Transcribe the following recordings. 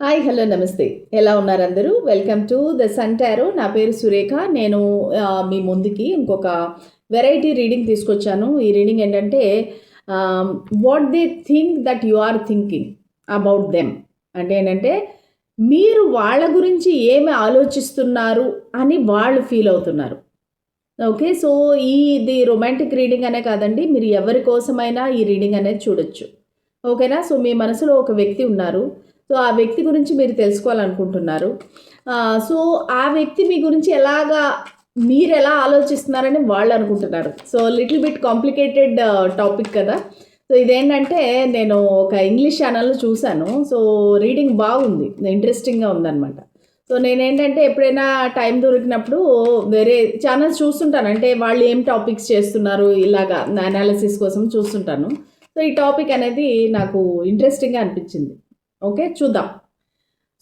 Hi hello నమస్తే. ఎలా ఉన్నారు అందరూ? Welcome to the sun tarot. నా పేరు సురేఖ. నేను మీ ముందుకి ఇంకొక వెరైటీ రీడింగ్ తీసుకొచ్చాను. ఈ రీడింగ్ ఏంటంటే what they think that you are thinking about them. అంటే ఏంటంటే మీరు వాళ్ళ గురించి ఏమి ఆలోచిస్తున్నారు అని వాళ్ళు ఫీల్ అవుతున్నారు. ఓకే. సో, ఇది రొమాంటిక్ రీడింగ్ అనే కాదండి. మీరు ఎవరి కోసమైనా ఈ రీడింగ్ అనేది చూడొచ్చు. ఓకేనా? సో, మీ మనసులో ఒక వ్యక్తి ఉన్నారు. సో, ఆ వ్యక్తి గురించి మీరు తెలుసుకోవాలనుకుంటున్నారు. సో, ఆ వ్యక్తి మీ గురించి మీరెలా ఆలోచిస్తున్నారని వాళ్ళనుకుంటున్నారు. So, little bit complicated topic కదా! సో, ఇదేంటంటే నేను ఒక ఇంగ్లీష్ ఛానెల్‌లో చూసాను. సో, రీడింగ్ బాగుంది. ఇంట్రెస్టింగ్‌గా ఉందనమాట. సో, నేనేంటంటే ఎప్పుడైనా టైం దొరికినప్పుడు వేరే ఛానెల్స్ చూస్తుంటాను. అంటే వాళ్ళు ఏం టాపిక్స్ చేస్తున్నారు ఇలాగా అనాలిసిస్ కోసం చూస్తుంటాను. సో, ఈ టాపిక్ అనేది నాకు ఇంట్రెస్టింగ్‌గా అనిపించింది. ఓకే. చూద్దాం.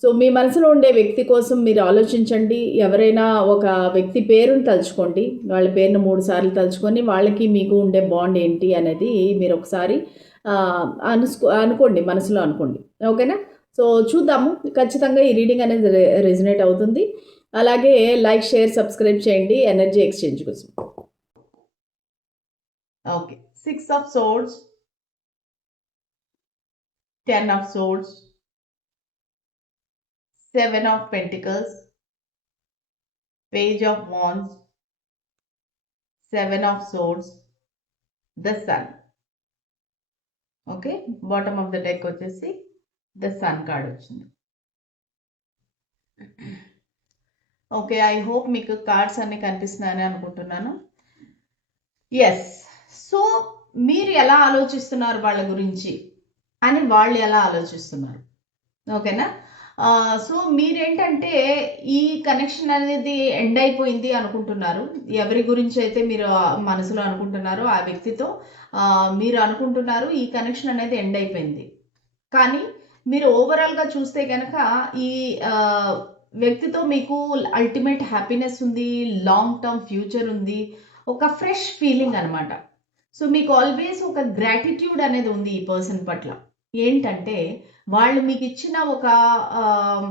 సో, మీ మనసులో ఉండే వ్యక్తి కోసం మీరు ఆలోచించండి. ఎవరైనా ఒక వ్యక్తి పేరుని తలుచుకోండి. వాళ్ళ పేరుని 3 సార్లు తలుచుకొని వాళ్ళకి మీకు ఉండే బాండ్ ఏంటి అనేది మీరొకసారి అనుకోండి. మనసులో అనుకోండి. ఓకేనా? సో, చూద్దాము. ఖచ్చితంగా ఈ రీడింగ్ అనేది రెజొనేట్ అవుతుంది. అలాగే లైక్, షేర్, సబ్స్క్రైబ్ చేయండి ఎనర్జీ ఎక్స్‌చేంజ్ కోసం. Okay. 6 of swords, 10 of swords, 7 of pentacles, page of wands, 7 of swords, the sun. Okay. Bottom of the deck వచ్చేసి ద సన్ కార్డ్ వచ్చింది. ఓకే. ఐ హోప్ మీకు cards అన్నీ కనిపిస్తున్నాయని అనుకుంటున్నాను. Yes. So, మీరు ఎలా ఆలోచిస్తున్నారు వాళ్ళ గురించి అని వాళ్ళు ఎలా ఆలోచిస్తున్నారు. ఓకేనా? సో, మీరేంటంటే ఈ కనెక్షన్ అనేది ఎండ్ అయిపోయింది అనుకుంటున్నారు. ఎవరి గురించి అయితే మీరు మనసులో అనుకుంటున్నారో ఆ వ్యక్తితో మీరు అనుకుంటున్నారు ఈ కనెక్షన్ అనేది ఎండ్ అయిపోయింది. కానీ మీరు ఓవరాల్‌గా చూస్తే గనక ఈ వ్యక్తితో మీకు అల్టిమేట్ హ్యాపీనెస్ ఉంది. లాంగ్ టర్మ్ ఫ్యూచర్ ఉంది. ఒక ఫ్రెష్ ఫీలింగ్ అనమాట. సో, మీకు ఆల్‌వేస్ ఒక గ్రాటిట్యూడ్ అనేది ఉంది ఈ పర్సన్ పట్ల. ఏంటంటే వాళ్ళు మీకిచ్చిన ఒక ఆహ్,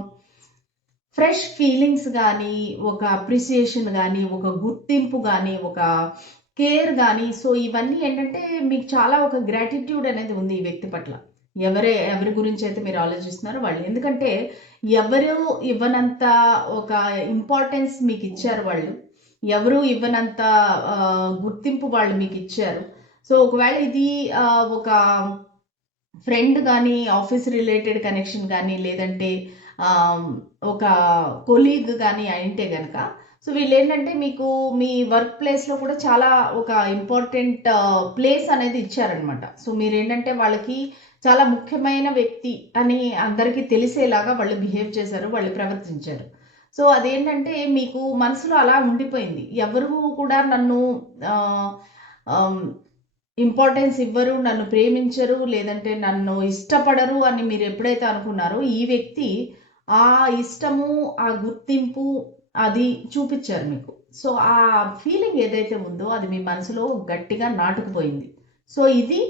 ఫ్రెష్ ఫీలింగ్స్ గానీ, ఒక అప్రిసియేషన్ గానీ, ఒక గుర్తింపు గానీ, ఒక కేర్ గానీ, సో, ఇవన్నీ ఏంటంటే మీకు చాలా ఒక గ్రాటిట్యూడ్ అనేది ఉంది ఈ వ్యక్తి పట్ల. ఎవరి గురించైతే మీరు ఆలోచిస్తున్నారో వాళ్ళు. ఎందుకంటే ఎవరు ఇవ్వనంత ఒక ఇంపార్టెన్స్ మీకిచ్చారు వాళ్ళు. ఎవరు ఇవ్వనంత గుర్తింపు వాళ్ళు మీకిచ్చారు. సో, ఒకవేళ ఇది ఒక ఫ్రెండ్ గానీ, ఆఫీస్ రిలేటెడ్ కనెక్షన్ గానీ, లేదంటే ఆహ్, ఒక కొలీగ్ గానీ అయుంటే గనక, సో, వీళ్ళేంటంటే మీకు మీ వర్క్ ప్లేస్‌లో కూడా చాలా ఒక ఇంపార్టెంట్ ప్లేస్ అనేది ఇచ్చారనమాట. సో, మీరేంటంటే వాళ్ళకి చాలా ముఖ్యమైన వ్యక్తి అని అందరికీ తెలిసేలాగా వాళ్ళు బిహేవ్ చేశారు. వాళ్ళు ప్రవర్తించారు. సో, అదేంటంటే మీకు మనసులో అలా ఉండిపోయింది. ఎవరు కూడా నన్ను ఆహ్, ఆహ్, ఇంపార్టెన్స్ ఇవ్వరు, నన్ను ప్రేమించరు, లేదంటే నన్ను ఇష్టపడరు అని మీరు ఎప్పుడైతే అనుకున్నారో, ఈ వ్యక్తి ఆ ఇష్టము, ఆ గుర్తింపు అది చూపిచ్చారు మీకు. సో, ఆ ఫీలింగ్ ఏదైతే ఉందో అది మీ మనసులో గట్టిగా నాటుకుపోయింది. సో, ఇది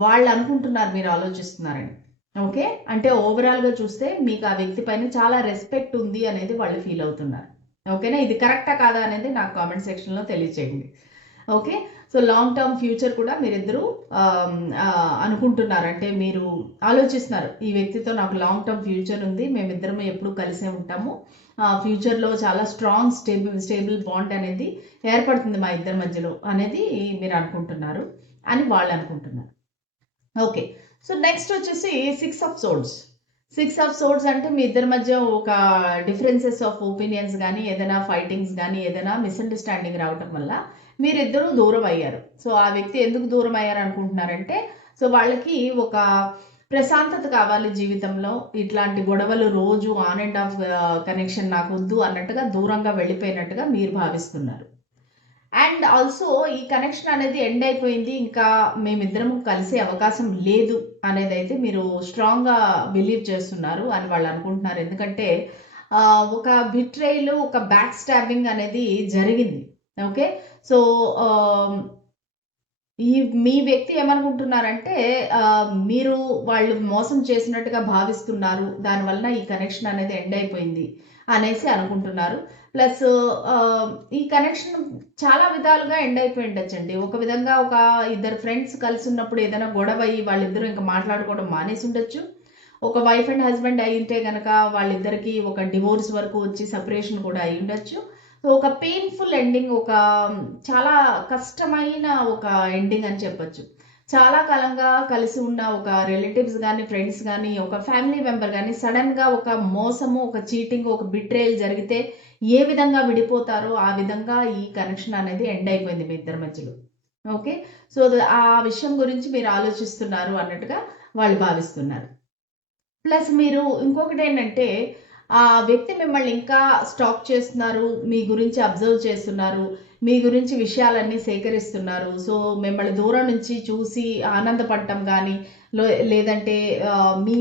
వాళ్ళనుకుంటున్నారు మీరు ఆలోచిస్తున్నారని. ఓకే. అంటే ఓవరాల్‌గా చూస్తే మీకు ఆ వ్యక్తి పైన చాలా రెస్పెక్ట్ ఉంది అనేది వాళ్ళు ఫీల్ అవుతున్నారు. ఓకేనా? ఇది కరెక్టా కాదా అనేది నాకు కామెంట్ సెక్షన్‌లో తెలియచేయండి. Okay. So, long term future కూడా మీరిద్దరూ అనుకుంటున్నారు. అంటే మీరు ఆలోచిస్తున్నారు. ఈ వ్యక్తితో నాకు లాంగ్ టర్మ్ ఫ్యూచర్ ఉంది. మేమిద్దరం ఎప్పుడూ కలిసే ఉంటాము. ఫ్యూచర్‌లో చాలా స్ట్రాంగ్ స్టేబుల్ బాండ్ అనేది ఏర్పడుతుంది మా ఇద్దరి మధ్యలో అనేది మీరు అనుకుంటున్నారు అని వాళ్ళు అనుకుంటున్నారు. ఓకే. సో, నెక్స్ట్ వచ్చేసి 6 ఆఫ్ సోర్డ్స్. 6 ఆఫ్ సోర్డ్స్ అంటే మీ ఇద్దరి మధ్య ఒక డిఫరెన్సెస్ ఆఫ్ ఒపీనియన్స్ గానీ, ఏదైనా ఫైటింగ్స్ గానీ, ఏదైనా మిస్‌అండర్‌స్టాండింగ్ రావటం వల్ల మీరిద్దరూ దూరం అయ్యారు. సో, ఆ వ్యక్తి ఎందుకు దూరం అయ్యారనుకుంటున్నారంటే, సో, వాళ్ళకి ఒక ప్రశాంతత కావాలి జీవితంలో. ఇట్లాంటి గొడవలు రోజు ఆన్ అండ్ ఆఫ్ కనెక్షన్ నాకొద్దు అన్నట్టుగా దూరంగా వెళ్ళిపోయినట్టుగా మీరు భావిస్తున్నారు. అండ్ ఆల్సో ఈ కనెక్షన్ అనేది ఎండ్ అయిపోయింది. ఇంకా మేమిద్దరము కలిసే అవకాశం లేదు అనేదైతే మీరు స్ట్రాంగ్‌గా బిలీవ్ చేస్తున్నారు అని వాళ్ళు అనుకుంటున్నారు. ఎందుకంటే ఒక బిట్రేయల్, ఒక బ్యాక్ స్టాబింగ్ అనేది జరిగింది. ఓకే. సో, ఆహ్, మీ వ్యక్తి ఏమనుకుంటున్నారంటే మీరు వాళ్ళు మోసం చేసినట్టుగా భావిస్తున్నారు. దానివలన ఈ కనెక్షన్ అనేది ఎండ్ అయిపోయింది అనేసి అనుకుంటున్నారు. ప్లస్ ఈ కనెక్షన్ చాలా విధాలుగా ఎండ్ అయిపోయి ఉండొచ్చండి. ఒక విధంగా ఒక ఇద్దరు ఫ్రెండ్స్ కలిసి ఉన్నప్పుడు ఏదైనా గొడవ అయ్యి వాళ్ళిద్దరూ ఇంకా మాట్లాడుకోవడం మానేసి ఉండొచ్చు. ఒక వైఫ్ అండ్ హస్బెండ్ అయ్యుంటే గనక వాళ్ళిద్దరికీ ఒక డివోర్స్ వరకు వచ్చి సెపరేషన్ కూడా అయ్యి ఉండొచ్చు. సో ఒక పెయిన్ఫుల్ ఎండింగ్, ఒక చాలా కష్టమైన ఒక ఎండింగ్ అని చెప్పొచ్చు. చాలా కాలంగా కలిసి ఉన్న ఒక రిలేటివ్స్ గానీ, ఫ్రెండ్స్ గానీ, ఒక ఫ్యామిలీ మెంబర్ గానీ సడన్‌గా ఒక మోసము, ఒక చీటింగ్, ఒక బిట్రేయల్ జరిగితే ఏ విధంగా విడిపోతారో ఆ విధంగా ఈ కనెక్షన్ అనేది ఎండ్ అయిపోయింది మీ ఇద్దరి మధ్యలో. ఓకే. సో ఆ విషయం గురించి మీరు ఆలోచిస్తున్నారు అన్నట్టుగా వాళ్ళు భావిస్తున్నారు. ప్లస్ మీరు ఇంకొకటేంటంటే, ఆ వ్యక్తి మిమ్మల్ని ఇంకా స్టాక్ చేస్తున్నారు. మీ గురించి అబ్జర్వ్ చేస్తున్నారు. మీ గురించి విషయాలన్నీ సేకరిస్తున్నారు. సో, మిమ్మల్ని దూరం నుంచి చూసి ఆనందపడటం గానీ, లేదంటే మీ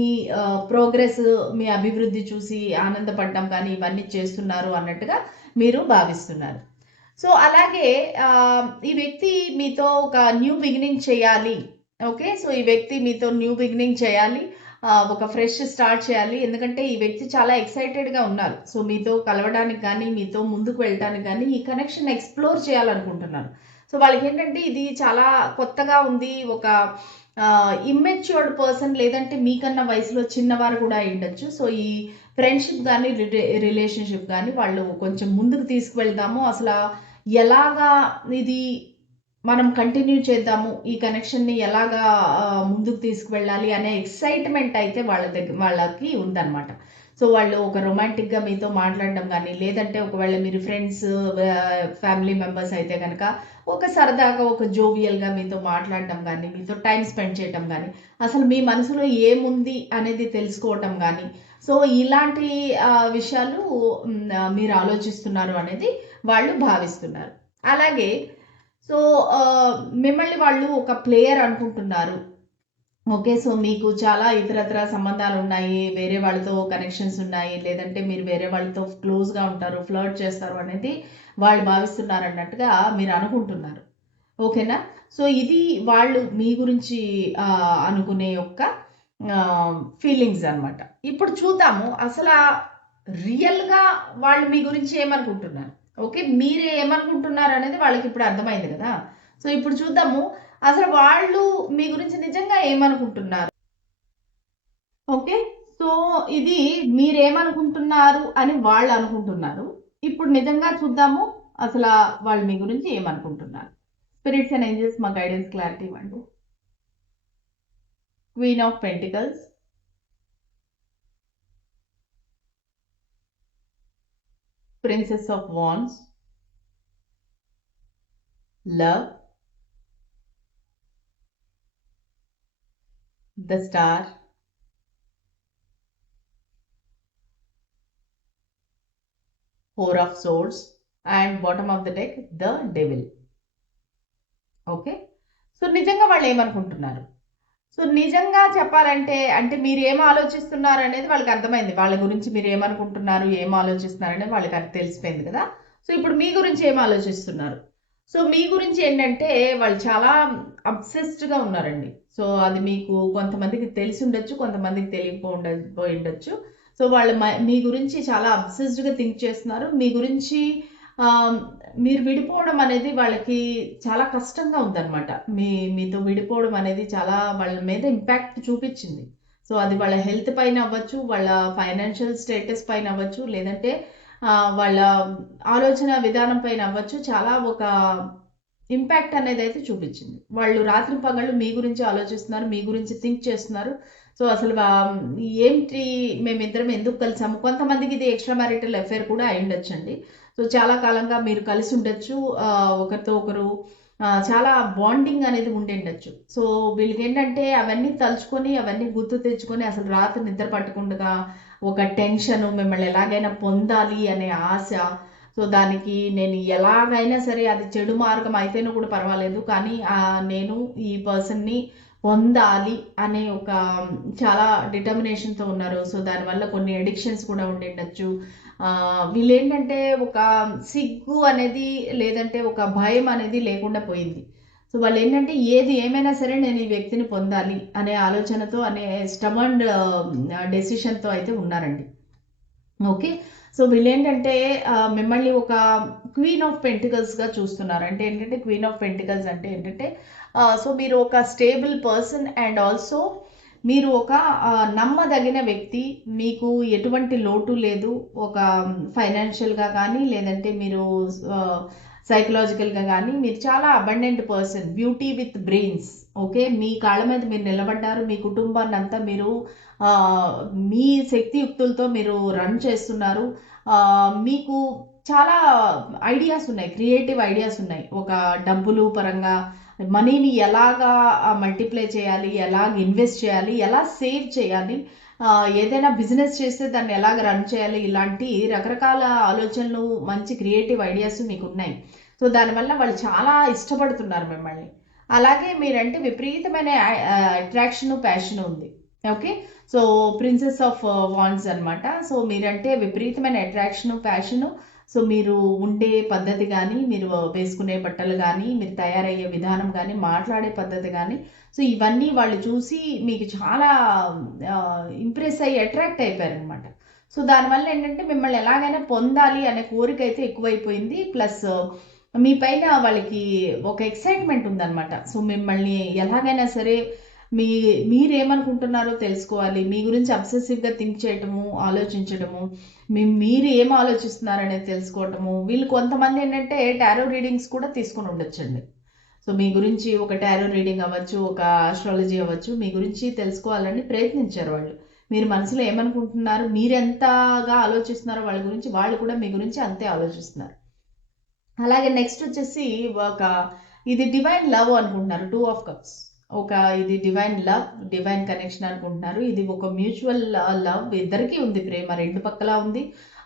ప్రోగ్రెస్, మీ అభివృద్ధి చూసి ఆనందపడటం గానీ, ఇవన్నీ చేస్తున్నారు అన్నట్టుగా మీరు భావిస్తున్నారు. సో, అలాగే ఈ వ్యక్తి మీతో ఒక న్యూ బిగినింగ్ చేయాలి. ఓకే. సో, ఈ వ్యక్తి మీతో న్యూ బిగినింగ్ చేయాలి. ఒక ఫ్రెష్ స్టార్ట్ చేయాలి. ఎందుకంటే ఈ వ్యక్తి చాలా ఎక్సైటెడ్‌గా ఉన్నారు. సో, మీతో కలవడానికి గానీ, మీతో ముందుకు వెళ్ళటానికి గానీ, ఈ కనెక్షన్ ఎక్స్‌ప్లోర్ చేయాలనుకుంటున్నారు. సో, వాళ్ళకేంటంటే ఇది చాలా కొత్తగా ఉంది. ఒక ఇమ్మెచ్యూర్డ్ పర్సన్, లేదంటే మీకన్నా వయసులో చిన్నవారు కూడా అయ్యుండొచ్చు. సో, ఈ ఫ్రెండ్‌షిప్ గానీ, రిలేషన్‌షిప్ గానీ వాళ్ళు కొంచెం ముందుకు తీసుకువెళ్దాము. ఎలాగా ఇది మనం కంటిన్యూ చేద్దాము. ఈ కనెక్షన్‌ని ఎలాగా ముందుకు తీసుకువెళ్ళాలి అనే ఎక్సైట్‌మెంట్ అయితే వాళ్ళకి ఉందన్నమాట. సో, వాళ్ళు ఒక రొమాంటిక్‌గా మీతో మాట్లాడడం గానీ, లేదంటే ఒకవేళ మీరు ఫ్రెండ్స్, ఫ్యామిలీ మెంబర్స్ అయితే గనక ఒక సరదాగా, ఒక జోవియల్‌గా మీతో మాట్లాడడం గానీ, మీతో టైమ్ స్పెండ్ చేయటం గానీ, అసలు మీ మనసులో ఏముంది అనేది తెలుసుకోవటం గానీ, సో, ఇలాంటి విషయాలు మీరు ఆలోచిస్తున్నారు అనేది వాళ్ళు భావిస్తున్నారు. అలాగే సో, మిమ్మల్ని వాళ్ళు ఒక ప్లేయర్ అనుకుంటున్నారు. ఓకే. సో, మీకు చాలా ఇతరత్ర సంబంధాలున్నాయి. వేరే వాళ్ళతో కనెక్షన్స్ ఉన్నాయి. లేదంటే మీరు వేరే వాళ్ళతో క్లోజ్‌గా ఉంటారు. ఫ్లర్ట్ చేస్తారు అనేది వాళ్ళు భావిస్తున్నారన్నట్టుగా మీరు అనుకుంటున్నారు. ఓకేనా? సో, ఇది వాళ్ళు మీ గురించి అనుకునే యొక్క ఫీలింగ్స్ అన్నమాట. ఇప్పుడు చూద్దాము రియల్‌గా వాళ్ళు మీ గురించి ఏమనుకుంటున్నారు. ఓకే. మీరు ఏమనుకుంటున్నారనేది వాళ్ళకిప్పుడు అర్థమైంది గదా! సో, ఇప్పుడు చూద్దాము అసలు వాళ్ళు మీ గురించి నిజంగా ఏమనుకుంటున్నారు. ఓకే. సో, ఇది మీరేమనుకుంటున్నారు అని వాళ్ళనుకుంటున్నారు. ఇప్పుడు నిజంగా చూద్దాము వాళ్ళు మీ గురించి ఏమనుకుంటున్నారు. స్పిరిట్స్ అండ్ ఏంజెల్స్ మా గైడెన్స్ క్లారిటీ ఇవ్వండి. Queen of pentacles, princess of wands, love, the star, 4 of swords, and bottom of the deck, the devil. Okay. So, నిజంగా వాళ్ళు ఏమనుకుంటున్నారు. సో, నిజంగా చెప్పాలంటే అంటే మీరేం ఆలోచిస్తున్నారు అనేది వాళ్ళకి అర్థమైంది. వాళ్ళ గురించి మీరు ఏమనుకుంటున్నారు, ఏం ఆలోచిస్తున్నారు అనేది వాళ్ళకి అది తెలిసిపోయింది కదా! సో, ఇప్పుడు మీ గురించి ఏం ఆలోచిస్తున్నారు. సో, మీ గురించి ఏంటంటే వాళ్ళు చాలా అబ్సెస్డ్‌గా ఉన్నారండి. సో, అది మీకు కొంతమందికి తెలిసి ఉండొచ్చు, కొంతమందికి పోయి ఉండొచ్చు. సో, వాళ్ళు మీ గురించి చాలా అబ్సెస్డ్‌గా థింక్ చేస్తున్నారు. మీ గురించి ఆహ్, మీరు విడిపోవడం అనేది వాళ్ళకి చాలా కష్టంగా ఉందన్నమాట. మీతో విడిపోవడం అనేది చాలా వాళ్ళ మీద ఇంపాక్ట్ చూపిచ్చింది. సో, అది వాళ్ళ హెల్త్ పైన అవ్వచ్చు, వాళ్ళ ఫైనాన్షియల్ స్టేటస్ పైన అవ్వచ్చు, లేదంటే వాళ్ళ ఆలోచన విధానం పైన అవ్వచ్చు. చాలా ఒక ఇంపాక్ట్ అనేదైతే చూపిచ్చింది. వాళ్ళు రాత్రి పగళ్ళు మీ గురించి ఆలోచిస్తున్నారు. మీ గురించి థింక్ చేస్తున్నారు. సో, ఏంటి మేమిద్దరం ఎందుకు కలిసాము? కొంతమందికి ఇది ఎక్స్‌ట్రా మ్యారిటల్ అఫైర్ కూడా అయ్యుండొచ్చండి. సో, చాలా కాలంగా మీరు కలిసి ఉండొచ్చు. ఒకరితో ఒకరు చాలా బాండింగ్ అనేది ఉండిండొచ్చు. సో, వీళ్ళకేంటంటే అవన్నీ తలుచుకొని, అవన్నీ గుర్తు తెచ్చుకొని అసలు రాత్రి నిద్ర పట్టకుండా ఒక టెన్షను, మిమ్మల్ని ఎలాగైనా పొందాలి అనే ఆశ. సో, దానికి నేను ఎలాగైనా సరే అది చెడు మార్గం అయితేనూ కూడా పర్వాలేదు. కానీ నేను ఈ పర్సన్‌ని పొందాలి అనే ఒక చాలా డిటర్మినేషన్‌తో ఉన్నారు. సో, దానివల్ల కొన్ని అడిక్షన్స్ కూడా ఉండిండొచ్చు. వీళ్ళేంటంటే ఒక సిగ్గు అనేది లేదంటే ఒక భయం అనేది లేకుండా పోయింది. సో వాళ్ళు ఏంటంటే ఏది ఏమైనా సరే నేను ఈ వ్యక్తిని పొందాలి అనే ఆలోచనతో అనే స్టబర్న్ డెసిషన్తో అయితే ఉన్నారండి. ఓకే. సో వీళ్ళేంటంటే మిమ్మల్ని ఒక క్వీన్ ఆఫ్ పెంటికల్స్‌గా చూస్తున్నారు. అంటే ఏంటంటే క్వీన్ ఆఫ్ పెంటికల్స్ అంటే ఏంటంటే సో మీరు ఒక స్టేబుల్ పర్సన్ అండ్ ఆల్సో మీరు ఒక నమ్మదగిన వ్యక్తి. మీకు ఎటువంటి లోటు లేదు. ఒక ఫైనాన్షియల్‌గా కానీ లేదంటే మీరు సైకలాజికల్‌గా కానీ మీరు చాలా abundant person. Beauty with brains. Okay. మీ కాళ్ళ మీద మీరు నిలబడ్డారు. మీ కుటుంబాన్నంతా మీరు మీ శక్తియుక్తులతో మీరు రన్ చేస్తున్నారు. మీకు చాలా ఐడియాస్ ఉన్నాయి. క్రియేటివ్ ఐడియాస్ ఉన్నాయి. ఒక డబ్బులు పరంగా మనీని ఎలాగా మల్టిప్లై చేయాలి, ఎలాగ ఇన్వెస్ట్ చేయాలి, ఎలా సేవ్ చేయాలి, ఏదైనా బిజినెస్ చేస్తే దాన్ని ఎలాగ రన్ చేయాలి, ఇలాంటి రకరకాల ఆలోచనలు, మంచి క్రియేటివ్ ఐడియాస్ మీకు ఉన్నాయి. సో దానివల్ల వాళ్ళు చాలా ఇష్టపడుతున్నారు మిమ్మల్ని. అలాగే మీరంటే విపరీతమైన అట్రాక్షన్, ప్యాషన్ ఉంది. Okay. So princess of wands అన్నమాట. సో మీరంటే విపరీతమైన అట్రాక్షన్, ప్యాషన్. సో మీరు ఉండే పద్ధతి కానీ, మీరు వేసుకునే బట్టలు కానీ, మీరు తయారయ్యే విధానం కానీ, మాట్లాడే పద్ధతి కానీ, సో ఇవన్నీ వాళ్ళు చూసి మీకు చాలా ఇంప్రెస్ అయ్యి అట్రాక్ట్ అయిపోయారనమాట. సో దానివల్ల ఏంటంటే మిమ్మల్ని ఎలాగైనా పొందాలి అనే కోరిక అయితే ఎక్కువైపోయింది. ప్లస్ మీ పైన వాళ్ళకి ఒక ఎక్సైట్మెంట్ ఉందన్నమాట. సో మిమ్మల్ని ఎలాగైనా సరే మీ మీరేమనుకుంటున్నారో తెలుసుకోవాలి. మీ గురించి అబ్సెసివ్‌గా థింక్ చేయటము, ఆలోచించడము, మీరు ఏం ఆలోచిస్తున్నారనేది తెలుసుకోవటము. వీళ్ళు కొంతమంది ఏంటంటే టారో రీడింగ్స్ కూడా తీసుకొని ఉండొచ్చండి. సో మీ గురించి ఒక టారో రీడింగ్ అవ్వచ్చు, ఒక ఆస్ట్రాలజీ అవ్వచ్చు, మీ గురించి తెలుసుకోవాలని ప్రయత్నించారు వాళ్ళు. మీరు మనసులో ఏమనుకుంటున్నారు, మీరెంతగా ఆలోచిస్తున్నారో వాళ్ళ గురించి, వాళ్ళు కూడా మీ గురించి అంతే ఆలోచిస్తున్నారు. అలాగే నెక్స్ట్ వచ్చేసి ఒక ఇది డివైన్ లవ్ అనుకుంటున్నారు. 2 ఆఫ్ కప్స్. ఒక ఇది డివైన్ లవ్, డివైన్ కనెక్షన్ అనుకుంటున్నారు. ఇది ఒక మ్యూచువల్ లవ్. ఇద్దరికీ ఉంది ప్రేమ. రెండు పక్కలా ఉంది.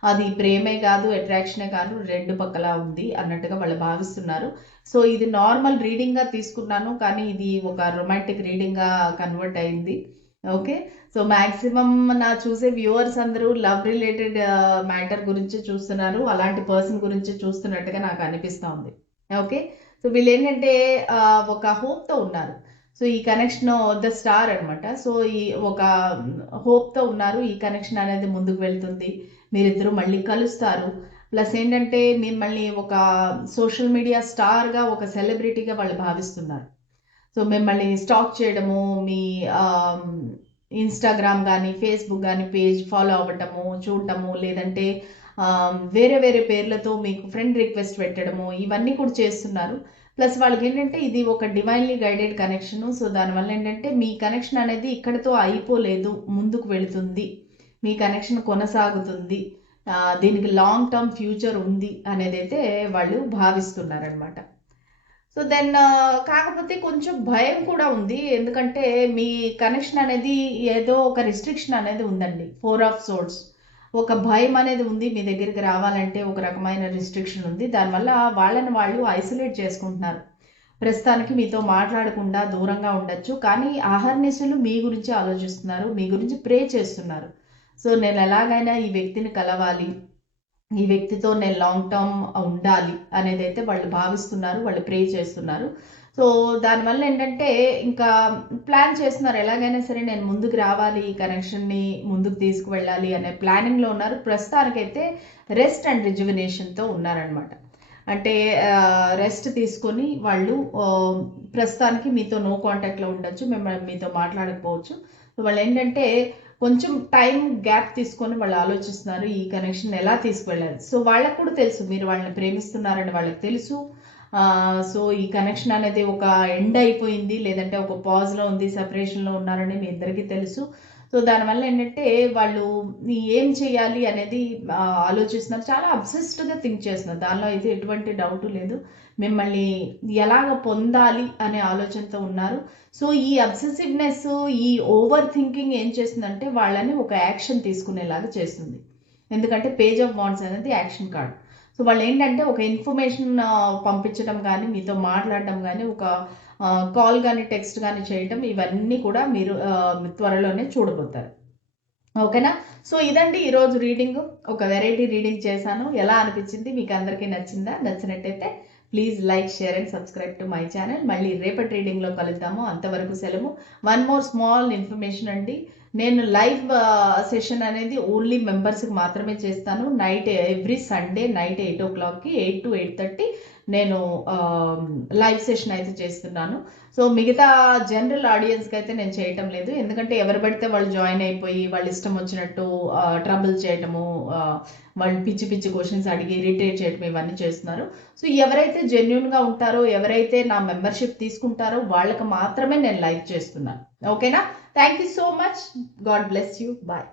అది ప్రేమే కాదు, అట్రాక్షనే కాదు, రెండు పక్కలా ఉంది అన్నట్టుగా వాళ్ళు భావిస్తున్నారు. సో ఇది నార్మల్ రీడింగ్గా తీసుకున్నాను, కానీ ఇది ఒక రొమాంటిక్ రీడింగ్గా కన్వర్ట్ అయింది. ఓకే. సో మాక్సిమం నా చూసే వ్యూవర్స్ అందరూ లవ్ రిలేటెడ్ మ్యాటర్ గురించి చూస్తున్నారు. అలాంటి పర్సన్ గురించి చూస్తున్నట్టుగా నాకు అనిపిస్తా ఉంది. ఓకే. సో వీళ్ళు ఏంటంటే ఒక హోప్తో ఉన్నారు. సో ఈ కనెక్షన్ ద స్టార్ అనమాట. సో ఈ ఒక హోప్తో ఉన్నారు. ఈ కనెక్షన్ అనేది ముందుకు వెళ్తుంది. మీరిద్దరూ మళ్ళీ కలుస్తారు. ప్లస్ ఏంటంటే మిమ్మల్ని ఒక సోషల్ మీడియా స్టార్గా, ఒక సెలబ్రిటీగా వాళ్ళు భావిస్తున్నారు. సో మిమ్మల్ని స్టాక్ చేయడము, మీ ఇన్స్టాగ్రామ్ కానీ, ఫేస్బుక్ కానీ పేజ్ ఫాలో అవ్వటము, చూడటము, లేదంటే వేరే వేరే పేర్లతో మీకు ఫ్రెండ్ రిక్వెస్ట్ పెట్టడము, ఇవన్నీ కూడా చేస్తున్నారు. ప్లస్ వాళ్ళకి ఏంటంటే ఇది ఒక డివైన్లీ గైడెడ్ కనెక్షన్. సో దానివల్ల ఏంటంటే మీ కనెక్షన్ అనేది ఇక్కడితో అయిపోలేదు, ముందుకు వెళుతుంది. మీ కనెక్షన్ కొనసాగుతుంది. దీనికి లాంగ్ టర్మ్ ఫ్యూచర్ ఉంది అనేది అయితే వాళ్ళు భావిస్తున్నారనమాట. సో దెన్ కాకపోతే కొంచెం భయం కూడా ఉంది. ఎందుకంటే మీ కనెక్షన్ అనేది ఏదో ఒక రిస్ట్రిక్షన్ అనేది ఉందండి. 4 ఆఫ్ సోర్డ్స్. ఒక భయం అనేది ఉంది. మీ దగ్గరికి రావాలంటే ఒక రకమైన రిస్ట్రిక్షన్ ఉంది. దానివల్ల వాళ్ళని వాళ్ళు ఐసోలేట్ చేసుకుంటున్నారు. ప్రస్తుతానికి మీతో మాట్లాడకుండా దూరంగా ఉండొచ్చు. కానీ అహర్నిశలు మీ గురించి ఆలోచిస్తున్నారు. మీ గురించి ప్రే చేస్తున్నారు. సో నేను ఎలాగైనా ఈ వ్యక్తిని కలవాలి, ఈ వ్యక్తితో నేను లాంగ్ టర్మ్ ఉండాలి అనేది అయితే వాళ్ళు భావిస్తున్నారు. వాళ్ళు ప్రే చేస్తున్నారు. సో దానివల్ల ఏంటంటే ఇంకా ప్లాన్ చేస్తున్నారు. ఎలాగైనా సరే నేను ముందుకు రావాలి, ఈ కనెక్షన్ని ముందుకు తీసుకువెళ్ళాలి అనే ప్లానింగ్లో ఉన్నారు. ప్రస్తుతానికైతే రెస్ట్ అండ్ రిజువినేషన్తో ఉన్నారనమాట. అంటే రెస్ట్ తీసుకొని వాళ్ళు ప్రస్తుతానికి మీతో నో కాంటాక్ట్లో ఉండొచ్చు. మిమ్మల్ని మీతో మాట్లాడకపోవచ్చు. సో వాళ్ళు ఏంటంటే కొంచెం టైం గ్యాప్ తీసుకొని వాళ్ళు ఆలోచిస్తున్నారు ఈ కనెక్షన్ ఎలా తీసుకువెళ్ళాలి. సో వాళ్ళకు కూడా తెలుసు మీరు వాళ్ళని ప్రేమిస్తున్నారని వాళ్ళకి తెలుసు. సో ఈ కనెక్షన్ అనేది ఒక ఎండ్ అయిపోయింది, లేదంటే ఒక పాజ్లో ఉంది, సెపరేషన్లో ఉన్నారని మీ ఇద్దరికీ తెలుసు. సో దానివల్ల ఏంటంటే వాళ్ళు ఏం చేయాలి అనేది ఆలోచిస్తున్నారు. చాలా అబ్సెస్డ్గా థింక్ చేస్తున్నారు. దానిలో అయితే ఎటువంటి డౌట్ లేదు. మిమ్మల్ని ఎలాగ పొందాలి అనే ఆలోచనతో ఉన్నారు. సో ఈ అబ్సెసివ్నెస్, ఈ ఓవర్ థింకింగ్ ఏం చేస్తుందంటే వాళ్ళని ఒక యాక్షన్ తీసుకునేలాగా చేస్తుంది. ఎందుకంటే పేజ్ ఆఫ్ వాండ్స్ అనేది యాక్షన్ కార్డ్. సో వాళ్ళు ఏంటంటే ఒక ఇన్ఫర్మేషన్ పంపించడం కానీ, మీతో మాట్లాడడం కానీ, ఒక కాల్ కానీ, టెక్స్ట్ కానీ చేయటం, ఇవన్నీ కూడా మీరు త్వరలోనే చూడబోతారు. ఓకేనా. సో ఇదండి ఈరోజు రీడింగ్. ఒక వెరైటీ రీడింగ్ చేశాను. ఎలా అనిపించింది, మీకు అందరికీ నచ్చిందా? నచ్చినట్టయితే please like, share and subscribe to my channel. మళ్ళీ రేపటి రీడింగ్లో కలుద్దాము. అంతవరకు సెలవు. వన్ మోర్ స్మాల్ ఇన్ఫర్మేషన్ అండి, నేను లైవ్ సెషన్ అనేది ఓన్లీ మెంబర్స్కి మాత్రమే చేస్తాను. Night every Sunday night 8 o'clockకి 8 to 8:30 నేను లైవ్ సెషన్ అయితే చేస్తున్నాను. సో మిగతా జనరల్ ఆడియన్స్కి అయితే నేను చేయటం లేదు, ఎందుకంటే ఎవరు పడితే వాళ్ళు జాయిన్ అయిపోయి వాళ్ళు ఇష్టం వచ్చినట్టు ట్రబుల్ చేయటము, వాళ్ళు పిచ్చి పిచ్చి క్వశ్చన్స్ అడిగి ఇరిటేట్ చేయటం ఇవన్నీ చేస్తున్నారు. సో ఎవరైతే జెన్యున్గా ఉంటారో, ఎవరైతే నా మెంబర్షిప్ తీసుకుంటారో వాళ్ళకి మాత్రమే నేను లైవ్ చేస్తున్నాను. ఓకేనా? Thank you so much. God bless you. Bye.